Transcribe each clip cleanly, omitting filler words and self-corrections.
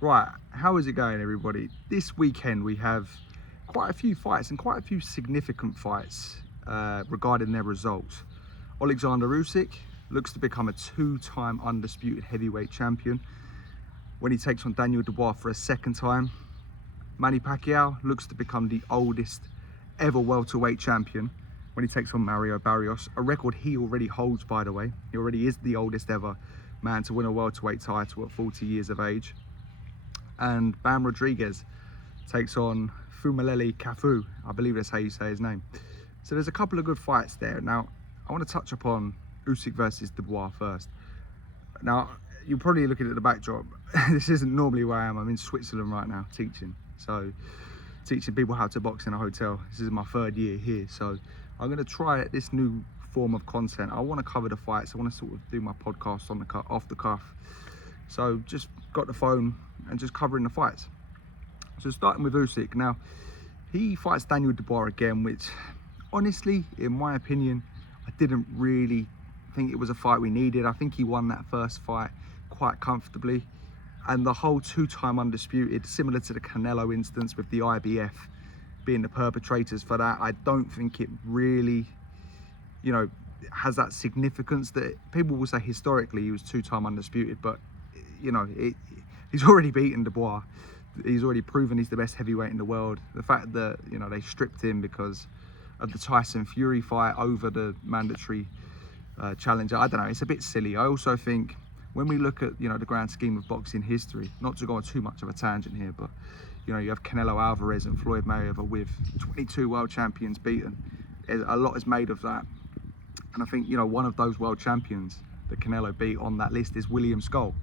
Right, how is it going, everybody? This weekend we have quite a few fights and quite a few significant fights regarding their results. Alexander Usyk looks to become a two-time undisputed heavyweight champion when he takes on Daniel Dubois for a second time. Manny Pacquiao looks to become the oldest ever welterweight champion when he takes on Barrios, a record he already holds, by the way. He already is the oldest ever man to win a welterweight title at 40 years of age. And Bam Rodriguez takes on Fumalele Kafu. I believe that's how you say his name. So there's a couple of good fights there. Now, I want to touch upon Usyk versus Dubois first. Now, you're probably looking at the backdrop. This isn't normally where I am. I'm in Switzerland right now teaching. So, teaching people how to box in a hotel. This is my third year here. So, I'm going to try this new form of content. I want to cover the fights. I want to sort of do my podcast on the off the cuff. So, just got the phone and just covering the fights. So starting with Usyk. Now, he fights Daniel Dubois again, which honestly, in my opinion, I didn't really think it was a fight we needed. I think he won that first fight quite comfortably. And the whole two-time undisputed, similar to the Canelo instance with the IBF being the perpetrators for that, I don't think it really, has that significance that people will say historically he was two-time undisputed, but he's already beaten Dubois. He's already proven he's the best heavyweight in the world. The fact that, they stripped him because of the Tyson Fury fight over the mandatory challenger, I don't know, it's a bit silly. I also think when we look at, the grand scheme of boxing history, not to go on too much of a tangent here, but, you have Canelo Alvarez and Floyd Mayweather with 22 world champions beaten. A lot is made of that. And I think, one of those world champions that Canelo beat on that list is William Skull,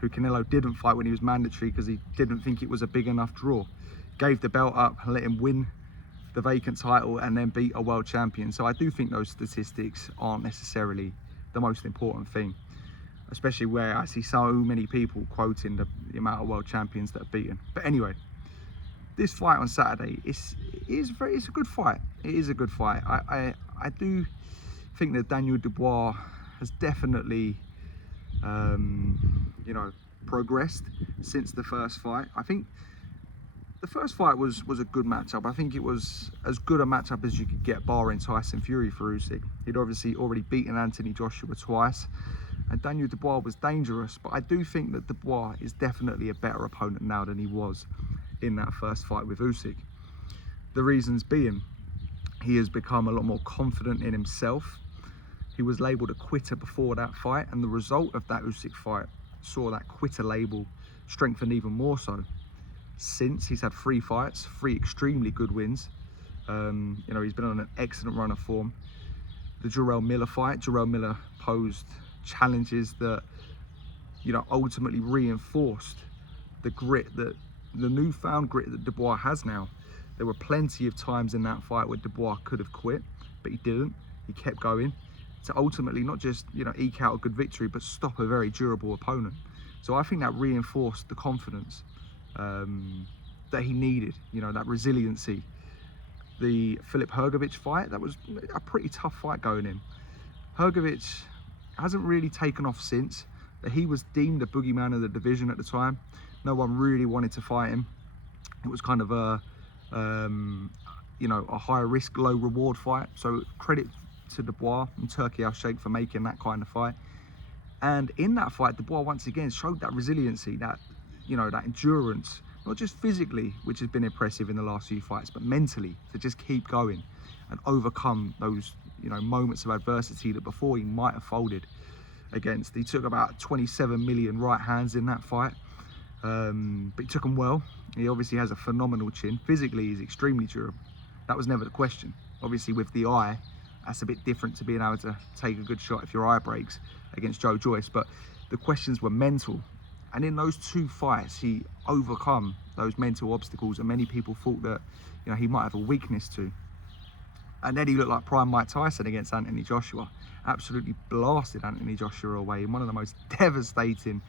who Canelo didn't fight when he was mandatory because he didn't think it was a big enough draw. Gave the belt up and let him win the vacant title and then beat a world champion. So I do think those statistics aren't necessarily the most important thing, especially where I see so many people quoting the amount of world champions that are beaten. But anyway, this fight on Saturday it's a good fight. It is a good fight. I do think that Daniel Dubois has definitely progressed since the first fight. I think the first fight was a good matchup. I think it was as good a matchup as you could get barring Tyson Fury for Usyk. He'd obviously already beaten Anthony Joshua twice, and Daniel Dubois was dangerous, but I do think that Dubois is definitely a better opponent now than he was in that first fight with Usyk. The reasons being, he has become a lot more confident in himself. He was labelled a quitter before that fight, and the result of that Usyk fight saw that quitter label strengthened even more so. Since he's had 3 fights, 3 extremely good wins. He's been on an excellent run of form. The Jarrell Miller fight, Jarrell Miller posed challenges that, ultimately reinforced the grit, that the newfound grit that Dubois has now. There were plenty of times in that fight where Dubois could have quit, but he didn't. He kept going to ultimately not just eke out a good victory, but stop a very durable opponent. So I think that reinforced the confidence that he needed, that resiliency. The Filip Hrgović fight, that was a pretty tough fight going in. Hrgović hasn't really taken off since. He was deemed the boogeyman of the division at the time. No one really wanted to fight him. It was kind of a high risk, low reward fight. So credit to Dubois and Turkey Al-Sheikh for making that kind of fight. And in that fight, Dubois once again showed that resiliency, that that endurance, not just physically, which has been impressive in the last few fights, but mentally, to just keep going and overcome those moments of adversity that before he might have folded against. He took about 27 million right hands in that fight, but he took them well. He obviously has a phenomenal chin. Physically, he's extremely durable. That was never the question. Obviously, with the eye, that's a bit different to being able to take a good shot if your eye breaks against Joe Joyce. But the questions were mental. And in those 2 fights, he overcome those mental obstacles that many people thought that he might have a weakness to. And then he looked like prime Mike Tyson against Anthony Joshua. Absolutely blasted Anthony Joshua away in one of the most devastating,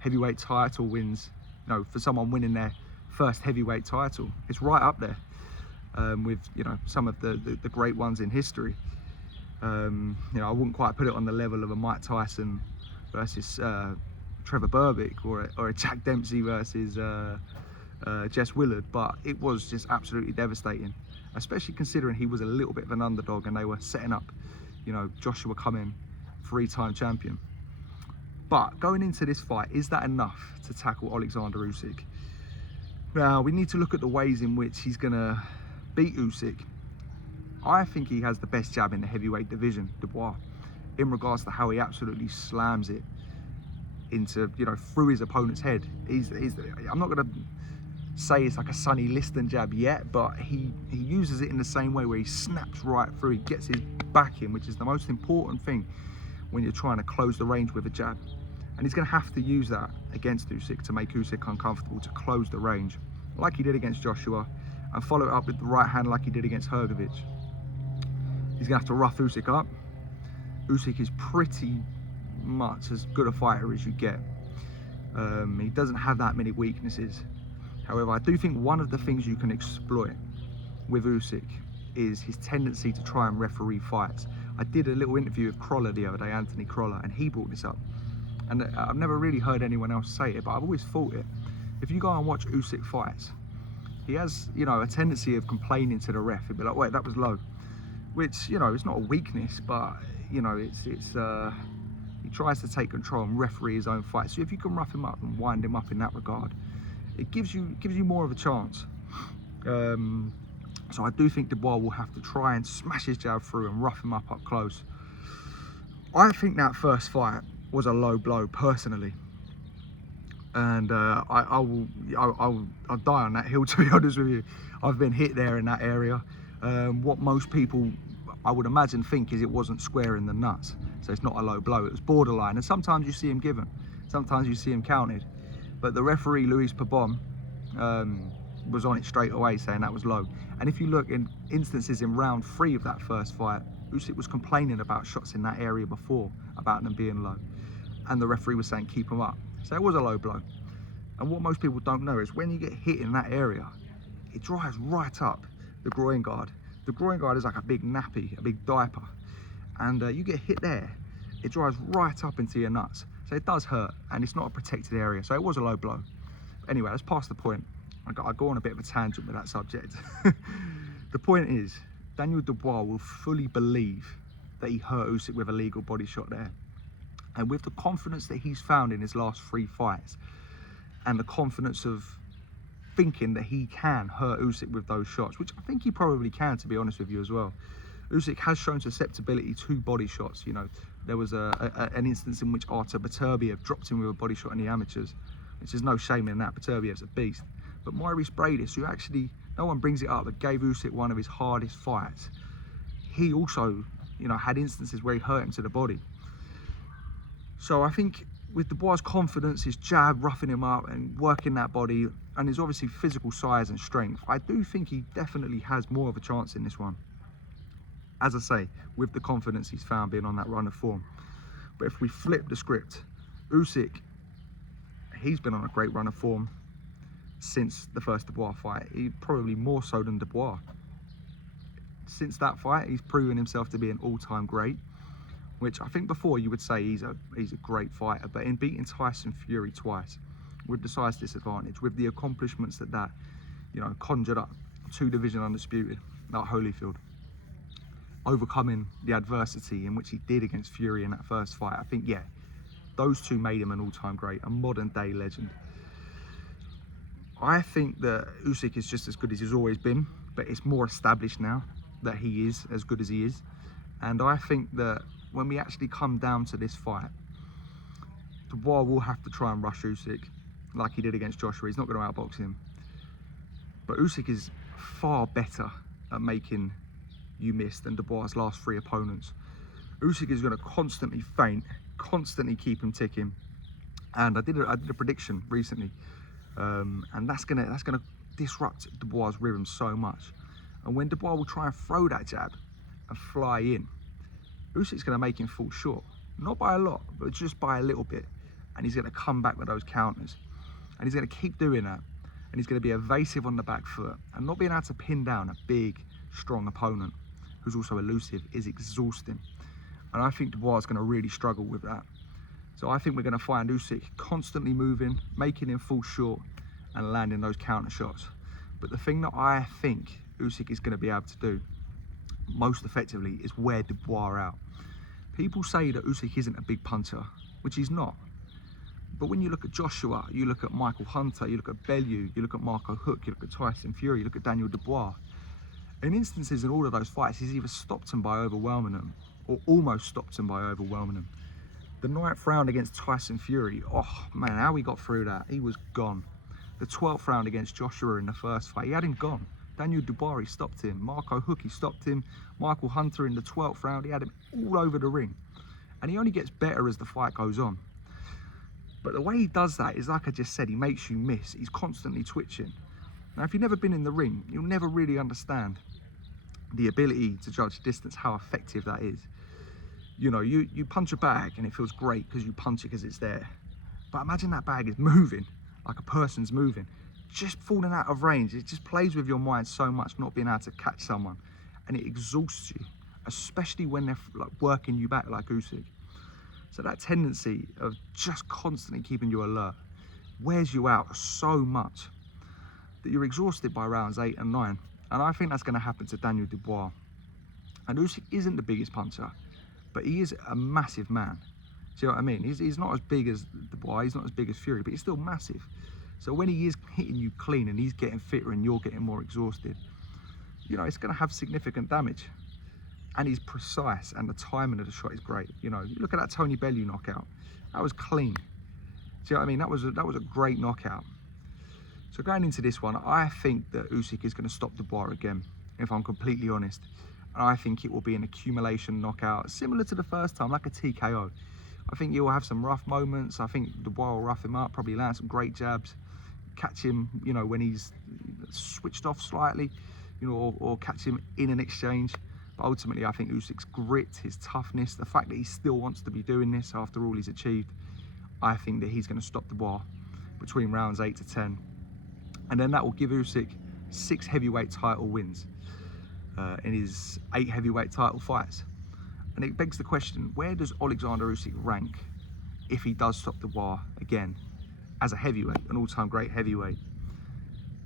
heavyweight title wins, for someone winning their first heavyweight title. It's right up there with some of the great ones in history. I wouldn't quite put it on the level of a Mike Tyson versus Trevor Berbick or a Jack Dempsey versus Jess Willard, but it was just absolutely devastating, especially considering he was a little bit of an underdog and they were setting up, you know, Joshua Cumming, 3-time champion. But going into this fight, is that enough to tackle Alexander Usyk? Now, we need to look at the ways in which he's going to beat Usyk. I think he has the best jab in the heavyweight division, Dubois, in regards to how he absolutely slams it into, you know, through his opponent's head. I'm not going to say it's like a Sonny Liston jab yet, but he uses it in the same way, where he snaps right through, he gets his back in, which is the most important thing when you're trying to close the range with a jab. And he's going to have to use that against Usyk to make Usyk uncomfortable, to close the range, like he did against Joshua, and follow it up with the right hand like he did against Hrgovic. He's going to have to rough Usyk up. Usyk is pretty much as good a fighter as you get. He doesn't have that many weaknesses. However, I do think one of the things you can exploit with Usyk is his tendency to try and referee fights. I did a little interview with Crolla the other day, Anthony Crolla, and he brought this up. And I've never really heard anyone else say it, but I've always thought it. If you go and watch Usyk fights, he has, you know, a tendency of complaining to the ref. He'd be like, wait, that was low. Which, you know, it's not a weakness, but, you know, he tries to take control and referee his own fight. So if you can rough him up and wind him up in that regard, it gives you more of a chance. So I do think Dubois will have to try and smash his jab through and rough him up close. I think that first fight was a low blow, personally, and I'll die on that hill, to be honest with you. I've been hit there in that area. What most people, I would imagine, think is it wasn't square in the nuts, so it's not a low blow. It was borderline, and sometimes you see him given, sometimes you see him counted, but the referee Luis Pabon was on it straight away, saying that was low. And if you look in instances in round 3 of that first fight, Usyk was complaining about shots in that area before, about them being low, and the referee was saying keep them up. So it was a low blow. And what most people don't know is when you get hit in that area, it drives right up the groin guard. The groin guard is like a big nappy, a big diaper, and you get hit there, it drives right up into your nuts. So it does hurt, and it's not a protected area, so it was a low blow. Anyway, that's past the point. I go on a bit of a tangent with that subject. The point is, Daniel Dubois will fully believe that he hurt Usyk with a legal body shot there. And with the confidence that he's found in his last 3 fights, and the confidence of thinking that he can hurt Usyk with those shots, which I think he probably can, to be honest with you as well. Usyk has shown susceptibility to body shots. You know, there was an instance in which Artur Beterbiev dropped him with a body shot in the amateurs, which is no shame in that. Beterbiev's a beast. But Maurice Bradis, who actually, no one brings it up, but gave Usyk one of his hardest fights, he also, you know, had instances where he hurt him to the body. So I think with Dubois' confidence, his jab, roughing him up and working that body, and his obviously physical size and strength, I do think he definitely has more of a chance in this one. As I say, with the confidence he's found being on that run of form. But if we flip the script, Usyk, he's been on a great run of form since the first Dubois fight. He probably more so than Dubois. Since that fight, he's proven himself to be an all-time great, which I think before you would say he's a great fighter, but in beating Tyson Fury twice, with the size disadvantage, with the accomplishments that you know, conjured up, 2 division undisputed, like Holyfield, overcoming the adversity in which he did against Fury in that first fight, I think, yeah, those 2 made him an all-time great, a modern-day legend. I think that Usyk is just as good as he's always been, but it's more established now that he is as good as he is. And I think that when we actually come down to this fight, Dubois will have to try and rush Usyk like he did against Joshua. He's not going to outbox him. But Usyk is far better at making you miss than Dubois' last 3 opponents. Usyk is going to constantly feint, constantly keep him ticking. And I did a prediction recently, and that's gonna disrupt Dubois' rhythm so much. And when Dubois will try and throw that jab and fly in, Usyk's going to make him fall short. Not by a lot, but just by a little bit. And he's going to come back with those counters. And he's going to keep doing that. And he's going to be evasive on the back foot. And not being able to pin down a big, strong opponent who's also elusive is exhausting. And I think Dubois is going to really struggle with that. So I think we're going to find Usyk constantly moving, making him fall short and landing those counter shots. But the thing that I think Usyk is going to be able to do most effectively is wear Dubois out. People say that Usyk isn't a big puncher, which he's not. But when you look at Joshua, you look at Michael Hunter, you look at Bellew, you look at Marco Huck, you look at Tyson Fury, you look at Daniel Dubois. In instances in all of those fights, he's either stopped them by overwhelming them or almost stopped them by overwhelming them. The 9th round against Tyson Fury, oh man, how he got through that, he was gone. The 12th round against Joshua in the first fight, he had him gone. Daniel Dubois, he stopped him. Marco Huck, he stopped him. Michael Hunter in the 12th round, he had him all over the ring. And he only gets better as the fight goes on. But the way he does that is, like I just said, he makes you miss. He's constantly twitching. Now, if you've never been in the ring, you'll never really understand the ability to judge distance, how effective that is. You know, you punch a bag and it feels great because you punch it because it's there. But imagine that bag is moving, like a person's moving, just falling out of range. It just plays with your mind so much, not being able to catch someone. And it exhausts you, especially when they're like working you back like Usyk. So that tendency of just constantly keeping you alert wears you out so much that you're exhausted by rounds 8 and 9. And I think that's going to happen to Daniel Dubois. And Usyk isn't the biggest puncher, but he is a massive man. Do you know what I mean? He's not as big as Dubois, he's not as big as Fury, but he's still massive. So when he is hitting you clean and he's getting fitter and you're getting more exhausted, you know, it's going to have significant damage. And he's precise, and the timing of the shot is great. You know, you look at that Tony Bellew knockout. That was clean. Do you know what I mean? That was a great knockout. So going into this one, I think that Usyk is going to stop Dubois again, if I'm completely honest. And I think it will be an accumulation knockout, similar to the first time, like a TKO. I think he will have some rough moments. I think Dubois will rough him up, probably land some great jabs, catch him, you know, when he's switched off slightly, you know, or catch him in an exchange. But ultimately, I think Usyk's grit, his toughness, the fact that he still wants to be doing this after all he's achieved, I think that he's going to stop Dubois between rounds 8 to 10. And then that will give Usyk 6 heavyweight title wins in his 8 heavyweight title fights. And it begs the question, where does Alexander Usyk rank if he does stop Dubois again as a heavyweight, an all-time great heavyweight?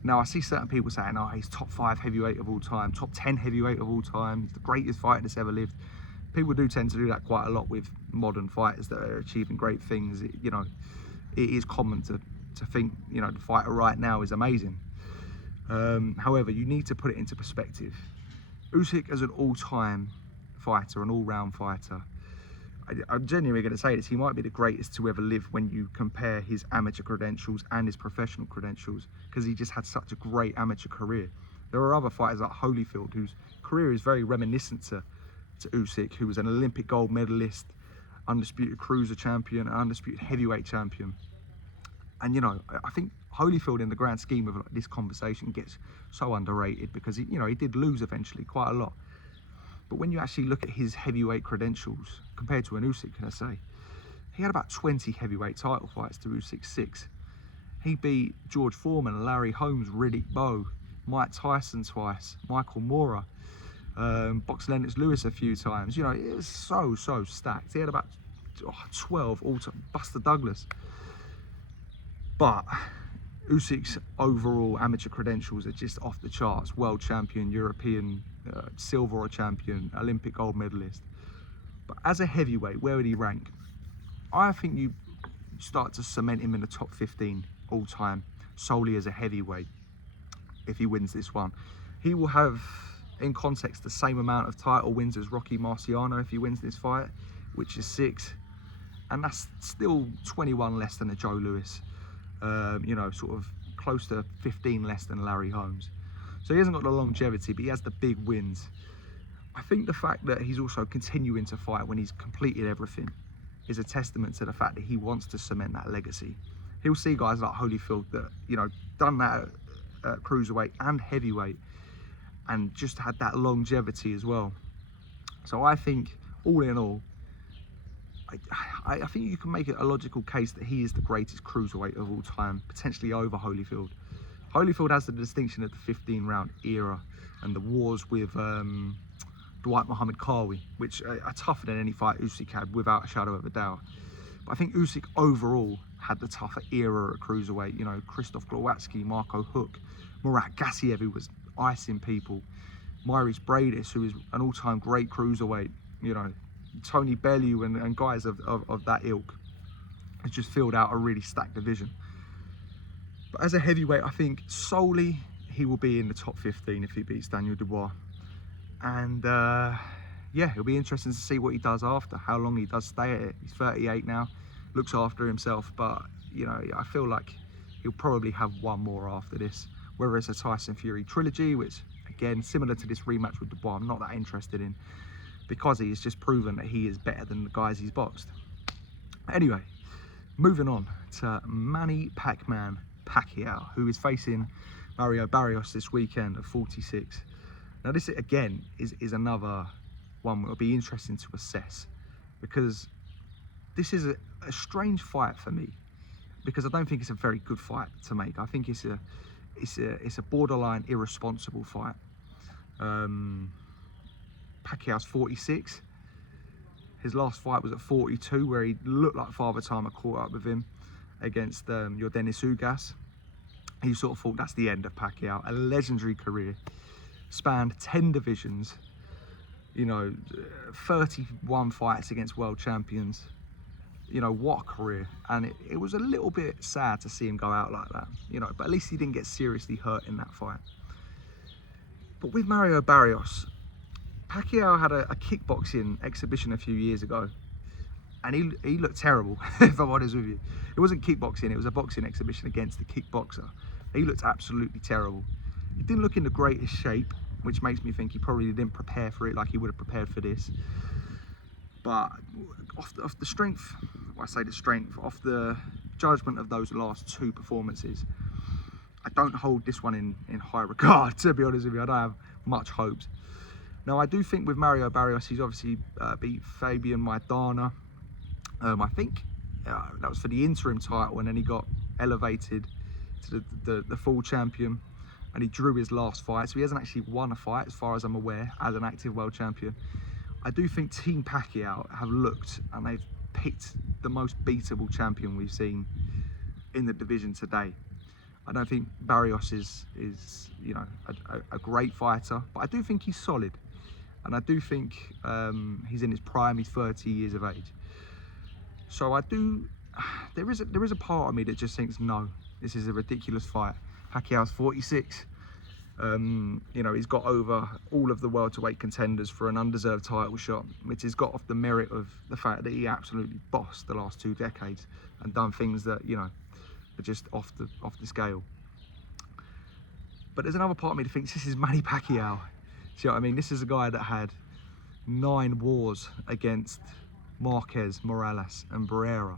Now, I see certain people saying, oh, he's top 5 heavyweight of all time, top 10 heavyweight of all time, he's the greatest fighter that's ever lived. People do tend to do that quite a lot with modern fighters that are achieving great things. You know, it is common to think, you know, the fighter right now is amazing. However, you need to put it into perspective. Usyk as an all-time fighter, an all-round fighter, I'm genuinely going to say this, he might be the greatest to ever live when you compare his amateur credentials and his professional credentials, because he just had such a great amateur career. There are other fighters like Holyfield, whose career is very reminiscent to Usyk, who was an Olympic gold medalist, undisputed cruiser champion, undisputed heavyweight champion. And, you know, I think Holyfield in the grand scheme of this conversation gets so underrated because, he did lose eventually quite a lot. But when you actually look at his heavyweight credentials compared to an Usyk, can I say, he had about 20 heavyweight title fights to Usyk's 6. He beat George Foreman, Larry Holmes, Riddick Bowe, Mike Tyson twice, Michael Moorer, boxed Lennox Lewis a few times. You know, it was so stacked. He had about 12 all-time, Buster Douglas. But Usyk's overall amateur credentials are just off the charts. World champion, European silver champion, Olympic gold medalist. But as a heavyweight, where would he rank? I think you start to cement him in the top 15 all time, solely as a heavyweight, if he wins this one. He will have, in context, the same amount of title wins as Rocky Marciano if he wins this fight, which is 6. And that's still 21 less than a Joe Louis. You know, sort of close to 15 less than Larry Holmes. So he hasn't got the longevity, but he has the big wins. I think the fact that he's also continuing to fight when he's completed everything is a testament to the fact that he wants to cement that legacy. He'll see guys like Holyfield that, you know, done that at cruiserweight and heavyweight and just had that longevity as well. So I think, all in all, I think you can make it a logical case that he is the greatest cruiserweight of all time, potentially over Holyfield. Holyfield has the distinction of the 15-round era and the wars with Dwight Muhammad Qawi, which are tougher than any fight Usyk had, without a shadow of a doubt. But I think Usyk overall had the tougher era at cruiserweight. You know, Krzysztof Glowacki, Marco Huck, Murat Gassiev, who was icing people, Maurice Bradis, who is an all-time great cruiserweight, you know, Tony Bellew and guys of that ilk, has just filled out a really stacked division. But as a heavyweight, I think solely he will be in the top 15 if he beats Daniel Dubois. And yeah, it'll be interesting to see what he does after, how long he does stay at it. He's 38 now, looks after himself, but you know, I feel like he'll probably have one more after this, whether it's a Tyson Fury trilogy, which again, similar to this rematch with Dubois, I'm not that interested in, because he's just proven that he is better than the guys he's boxed. Anyway, moving on to Manny Pac-Man Pacquiao, who is facing Mario Barrios this weekend at 46. Now this again is another one that will be interesting to assess, because this is a strange fight for me, because I don't think it's a very good fight to make. I think it's a borderline irresponsible fight. Pacquiao's 46. His last fight was at 42, where he looked like Father Time had caught up with him against Yordenis Ugas. He sort of thought that's the end of Pacquiao. A legendary career, spanned 10 divisions, you know, 31 fights against world champions. You know, what a career. And it was a little bit sad to see him go out like that, you know, but at least he didn't get seriously hurt in that fight. But with Mario Barrios, Pacquiao had a kickboxing exhibition a few years ago, and he looked terrible, if I'm honest with you. It wasn't kickboxing, it was a boxing exhibition against a kickboxer. He looked absolutely terrible. He didn't look in the greatest shape, which makes me think he probably didn't prepare for it like he would have prepared for this. But off the strength, well, I say the strength, off the judgment of those last two performances, I don't hold this one in high regard, to be honest with you. I don't have much hopes. Now, I do think with Mario Barrios, he's obviously beat Fabian Maidana. I think that was for the interim title, and then he got elevated to the full champion, and he drew his last fight. So he hasn't actually won a fight, as far as I'm aware, as an active world champion. I do think Team Pacquiao have looked, and they've picked the most beatable champion we've seen in the division today. I don't think Barrios is you know, a great fighter, but I do think he's solid. And I do think he's in his prime, he's 30 years of age. So there is a part of me that just thinks, no, this is a ridiculous fight. Pacquiao's 46. You know, he's got over all of the welterweight contenders for an undeserved title shot, which has got off the merit of the fact that he absolutely bossed the last 2 decades and done things that, you know, are just off the scale. But there's another part of me that thinks this is Manny Pacquiao. See what I mean? This is a guy that had 9 wars against Marquez, Morales and Barrera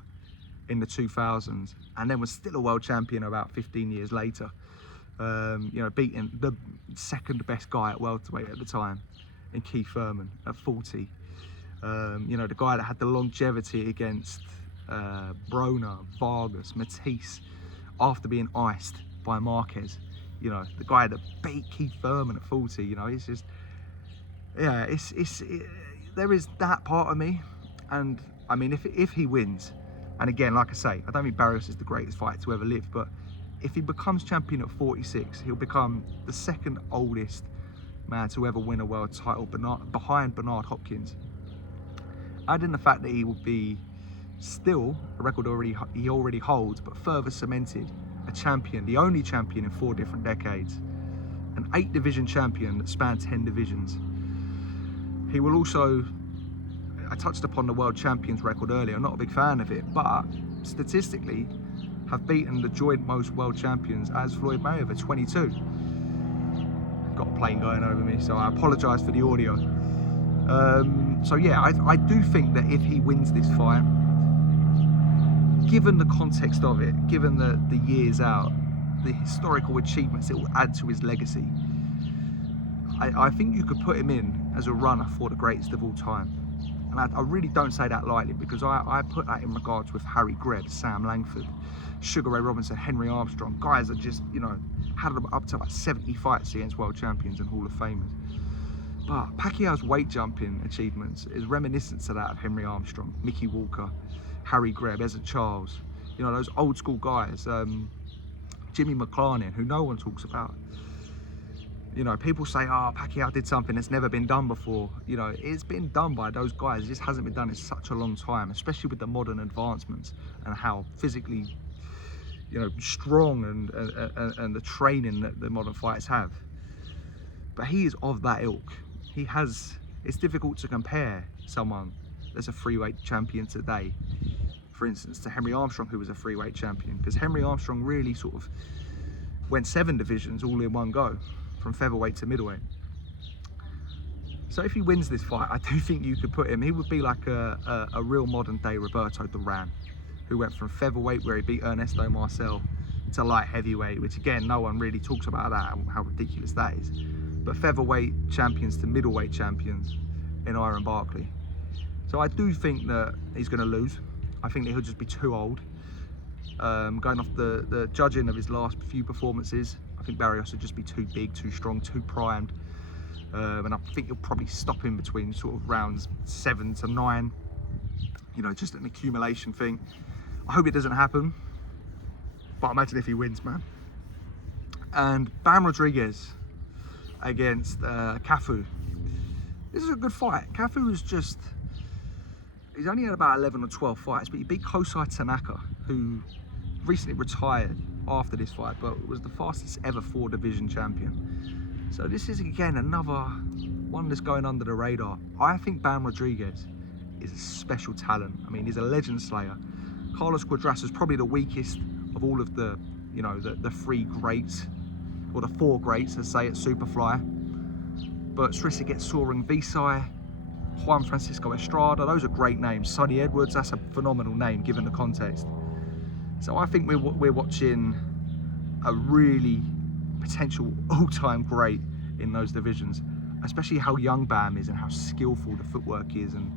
in the 2000s, and then was still a world champion about 15 years later. You know, beating the second best guy at welterweight at the time in Keith Thurman at 40. You know, the guy that had the longevity against Broner, Vargas, Matisse after being iced by Marquez. You know, the guy that beat Keith Thurman at 40. You know, it's just, yeah, there is that part of me. And I mean, if he wins, and again, like I say, I don't think Barrios is the greatest fighter to ever live, but if he becomes champion at 46, he'll become the second oldest man to ever win a world title behind Bernard Hopkins. Add in the fact that he will be still a record he already holds, but further cemented, a champion, the only champion in 4 different decades, an 8 division champion that spanned 10 divisions. He will also, I touched upon the world champions record earlier, I'm not a big fan of it, but statistically have beaten the joint most world champions as Floyd Mayweather, 22. Got a plane going over me, so I apologise for the audio. So yeah, I do think that if he wins this fight, given the context of it, given the years out, the historical achievements it will add to his legacy, I think you could put him in as a runner for the greatest of all time. And I really don't say that lightly, because I put that in regards with Harry Greb, Sam Langford, Sugar Ray Robinson, Henry Armstrong, guys that just, you know, had up to like 70 fights against world champions and Hall of Famers. But Pacquiao's weight jumping achievements is reminiscent to that of Henry Armstrong, Mickey Walker, Harry Greb, Ezzard Charles, you know, those old school guys, Jimmy McLaren, who no one talks about. You know, people say, oh, Pacquiao did something that's never been done before. You know, it's been done by those guys. It just hasn't been done in such a long time, especially with the modern advancements and how physically, you know, strong and the training that the modern fighters have. But he is of that ilk. He has, it's difficult to compare someone that's a freeweight champion today, for instance, to Henry Armstrong, who was a freeweight champion, because Henry Armstrong really sort of went 7 divisions all in one go, from featherweight to middleweight. So if he wins this fight, I do think you could put him, he would be like a real modern day Roberto Duran, who went from featherweight, where he beat Ernesto Marcel, to light heavyweight, which again, no one really talks about that, how ridiculous that is. But featherweight champions to middleweight champions in Iron Barkley. So I do think that he's going to lose. I think that he'll just be too old. Going off the judging of his last few performances, I think Barrios would just be too big, too strong, too primed. And I think he'll probably stop in between sort of rounds 7 to 9. You know, just an accumulation thing. I hope it doesn't happen. But imagine if he wins, man. And Bam Rodriguez against Kafu. This is a good fight. Kafu was just, he's only had about 11 or 12 fights, but he beat Kosai Tanaka, who recently retired after this fight, but was the fastest ever 4 division champion. So this is again another one that's going under the radar. I think Bam Rodriguez is a special talent. I mean, he's a legend slayer. Carlos Cuadras is probably the weakest of all of the, you know, the 3 greats, or the 4 greats, as say at Superfly. But Strisik gets Soaring Visai, Juan Francisco Estrada, those are great names. Sonny Edwards, that's a phenomenal name given the context. So I think we're watching a really potential all-time great in those divisions, especially how young Bam is and how skillful the footwork is, and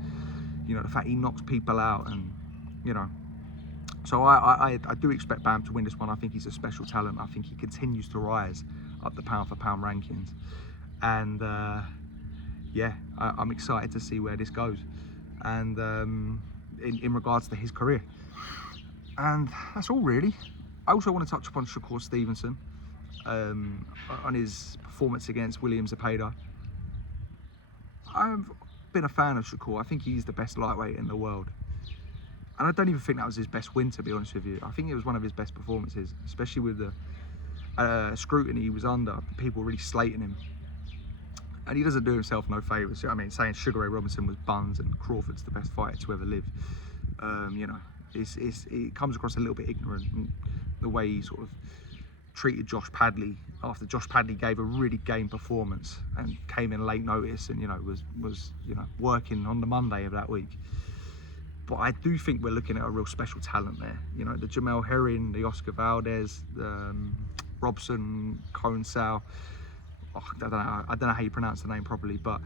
you know, the fact he knocks people out, and you know. So I do expect Bam to win this one. I think he's a special talent. I think he continues to rise up the pound for pound rankings, and yeah, I'm excited to see where this goes, and in regards to his career. And that's all really. I also want to touch upon Shakur Stevenson on his performance against William Zepeda. I've been a fan of Shakur. I think he's the best lightweight in the world. And I don't even think that was his best win, to be honest with you. I think it was one of his best performances, especially with the scrutiny he was under, people really slating him. And he doesn't do himself no favours. You know what I mean? Saying Sugar Ray Robinson was buns and Crawford's the best fighter to ever live. You know, it comes across a little bit ignorant, the way he sort of treated Josh Padley after Josh Padley gave a really game performance and came in late notice, and you know was you know, working on the Monday of that week. But I do think we're looking at a real special talent there. You know, the Jamel Herring, the Oscar Valdez, the Robson, Cohen Sal. Oh, I don't know how you pronounce the name properly, but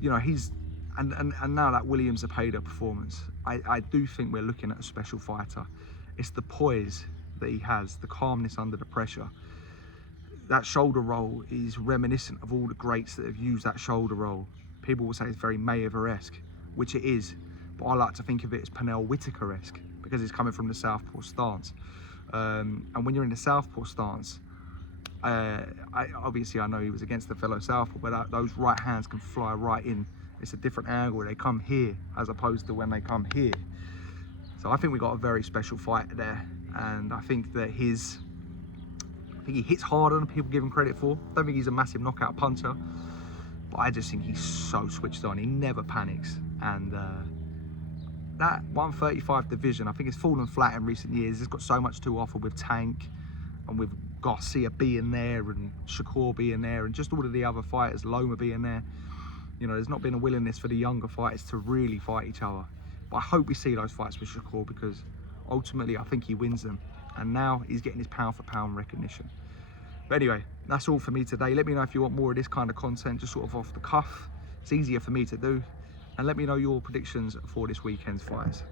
you know, he's and now that William Zepeda performance, I do think we're looking at a special fighter. It's the poise that he has, the calmness under the pressure. That shoulder roll is reminiscent of all the greats that have used that shoulder roll. People will say it's very Mayweather-esque, which it is, but I like to think of it as Pernell Whitaker-esque because it's coming from the southpaw stance. And when you're in the southpaw stance, obviously I know he was against the fellow southpaw, but those right hands can fly right in. It's a different angle. They come here as opposed to when they come here. So I think we got a very special fight there, and I think that he hits harder than people give him credit for. Don't think he's a massive knockout puncher, but I just think he's so switched on. He never panics, and that 135 division, I think it's fallen flat in recent years. It's got so much to offer with Tank and with Garcia being there and Shakur being there and just all of the other fighters, Loma being there. You know, there's not been a willingness for the younger fighters to really fight each other. But I hope we see those fights with Shakur, because ultimately I think he wins them. And now he's getting his pound for pound recognition. But anyway, that's all for me today. Let me know if you want more of this kind of content, just sort of off the cuff. It's easier for me to do. And let me know your predictions for this weekend's fights.